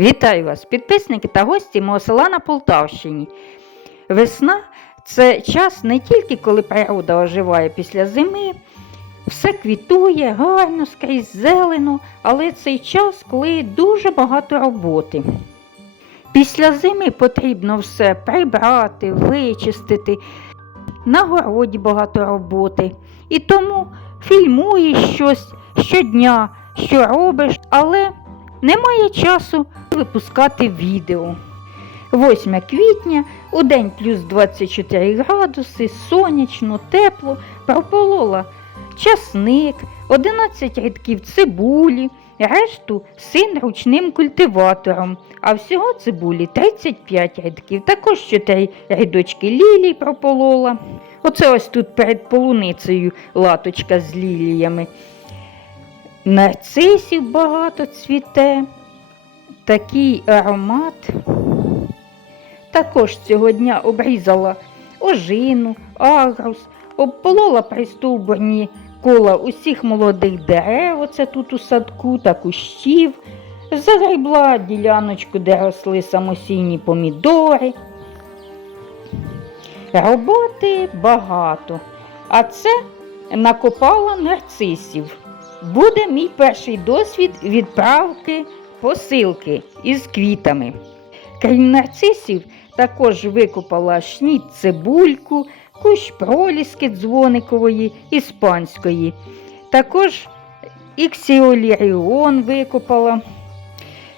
Вітаю вас, підписники та гості мого села на Полтавщині. Весна це час не тільки коли природа оживає після зими, все квітує, гарно, скрізь зелено, але цей час, коли дуже багато роботи. Після зими потрібно все прибрати, вичистити, на городі багато роботи. І тому фільмуєш щось щодня, що робиш, але немає часу випускати відео. 8 квітня, у день плюс 24 градуси, сонячно, тепло, прополола часник, 11 рядків цибулі, решту син ручним культиватором, а всього цибулі 35 рядків. Також 4 рядочки лілій прополола. Оце ось тут перед полуницею латочка з ліліями. Нарцисів багато цвіте, такий аромат. Також цього дня обрізала ожину, агрус, обполола пристовбурні кола усіх молодих дерев, оце тут у садку та кущів, загребла діляночку, де росли самосійні помідори. Роботи багато, а це накопала нарцисів. Буде мій перший досвід відправки посилки із квітами. Крім нарцисів, також викопала шніт цибульку, кущ проліски дзвоникової іспанської. Також іксіоліріон викопала.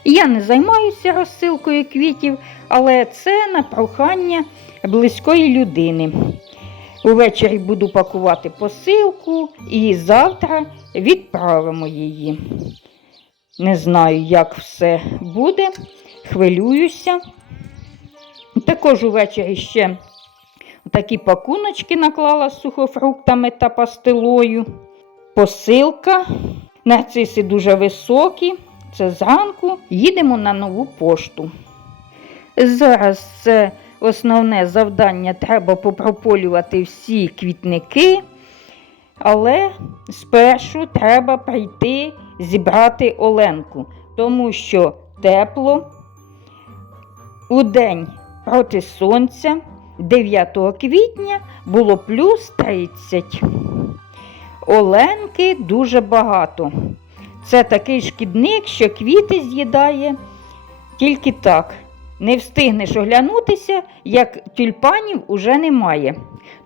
Я не займаюся розсилкою квітів, але це на прохання близької людини. Увечері буду пакувати посилку і завтра відправимо її. Не знаю, як все буде, хвилююся. Також увечері ще такі пакуночки наклала з сухофруктами та пастилою. Посилка. Нарциси дуже високі. Це зранку їдемо на нову пошту. Зараз це основне завдання треба попрополювати всі квітники, але спершу треба прийти зібрати Оленку, тому що тепло у день проти сонця 9 квітня було плюс 30. Оленки дуже багато. Це такий шкідник, що квіти з'їдає тільки так. Не встигнеш оглянутися, як тюльпанів уже немає.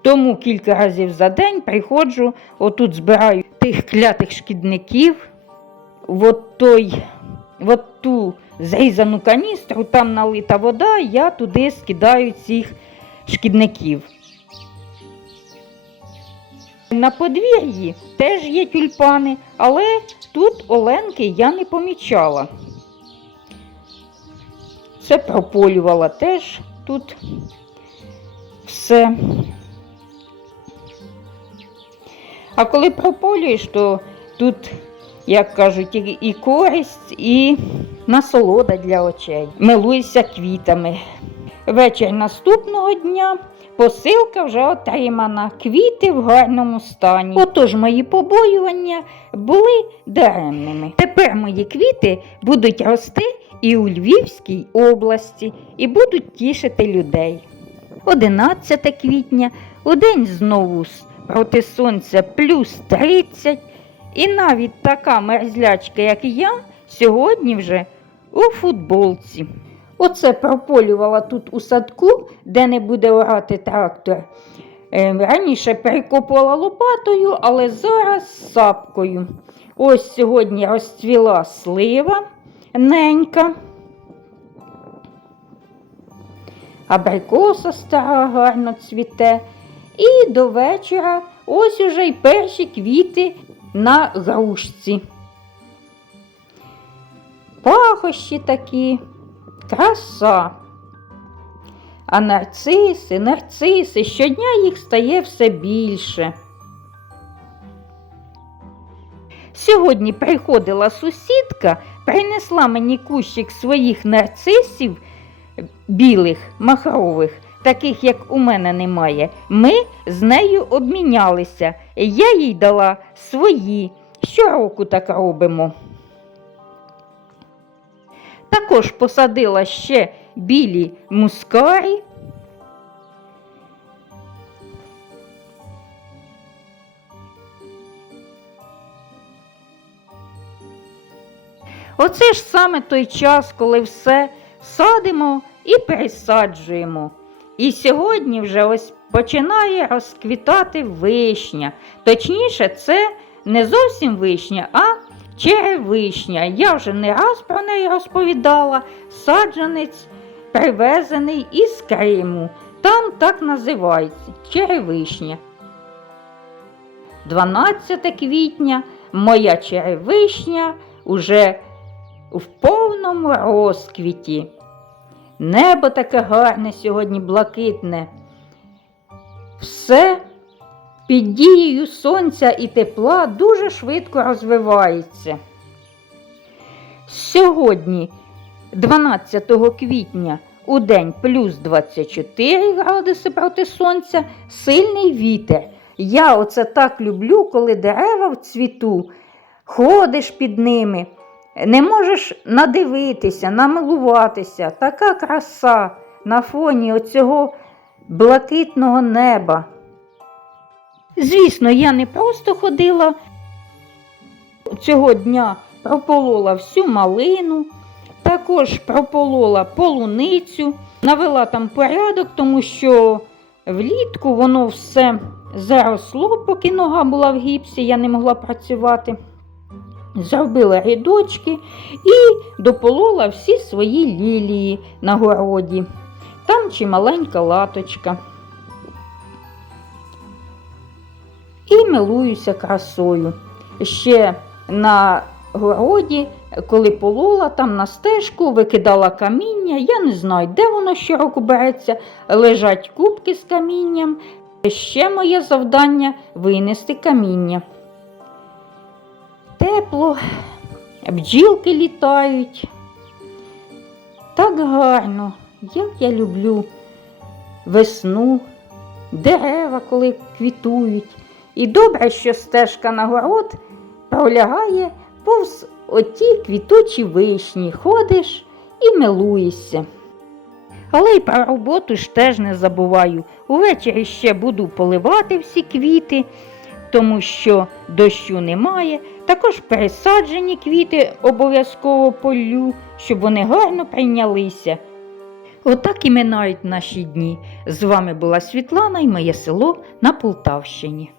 Тому кілька разів за день приходжу, отут збираю тих клятих шкідників, от той, от ту зрізану каністру, там налита вода, я туди скидаю цих шкідників. На подвір'ї теж є тюльпани, але тут оленки я не помічала. Це прополювала теж тут все. А коли прополюєш, то тут, як кажуть, і, користь, і насолода для очей. Милуйся квітами. Вечір наступного дня посилка вже отримана, квіти в гарному стані. Отож мої побоювання були даремними. Тепер мої квіти будуть рости і у Львівській області, і будуть тішити людей. 11 квітня, у день знову проти сонця плюс 30, і навіть така мерзлячка, як я, сьогодні вже у футболці. Оце прополювала тут у садку, де не буде орати трактор. Е, Раніше перекопувала лопатою, але зараз сапкою. Ось сьогодні розцвіла слива ненька. Абрикоса стара гарно цвіте. І до вечора ось уже й перші квіти на грушці. Пахощі такі, краса. А нарциси, нарциси, щодня їх стає все більше. Сьогодні приходила сусідка, принесла мені кущик своїх нарцисів білих, махрових, таких, як у мене немає. Ми з нею обмінялися. Я їй дала свої. Щороку так робимо. Також посадила ще білі мускарі. Оце ж саме той час, коли все садимо і пересаджуємо. І сьогодні вже ось починає розквітати вишня. Точніше, це не зовсім вишня, а черевишня. Я вже не раз про неї розповідала. Саджанець привезений із Криму. Там так називається черевишня. 12 квітня моя черевишня уже в повному розквіті. Небо таке гарне сьогодні блакитне. Все під дією сонця і тепла дуже швидко розвивається. Сьогодні, 12 квітня, у день плюс 24 градуси проти сонця, сильний вітер. Я оце так люблю, коли дерева в цвіту, ходиш під ними. Не можеш надивитися, намилуватися. Така краса на фоні оцього блакитного неба. Звісно, я не просто ходила цього дня, прополола всю малину, також прополола полуницю, навела там порядок, тому що влітку воно все заросло, поки нога була в гіпсі, я не могла працювати. Зробила рядочки і дополола всі свої лілії на городі. Там чималенька латочка. І милуюся красою. Ще на городі, коли полола, там на стежку викидала каміння. Я не знаю, де воно щороку береться, лежать кубки з камінням. Ще моє завдання винести каміння. Тепло, бджілки літають. Так гарно, як я люблю весну, дерева, коли квітують. І добре, що стежка на город пролягає повз оті квітучі вишні, ходиш і милуєшся. Але й про роботу ж теж не забуваю. Увечері ще буду поливати всі квіти, тому що дощу немає. Також пересаджені квіти обов'язково полю, щоб вони гарно прийнялися. Отак і минають наші дні. З вами була Світлана і моє село на Полтавщині.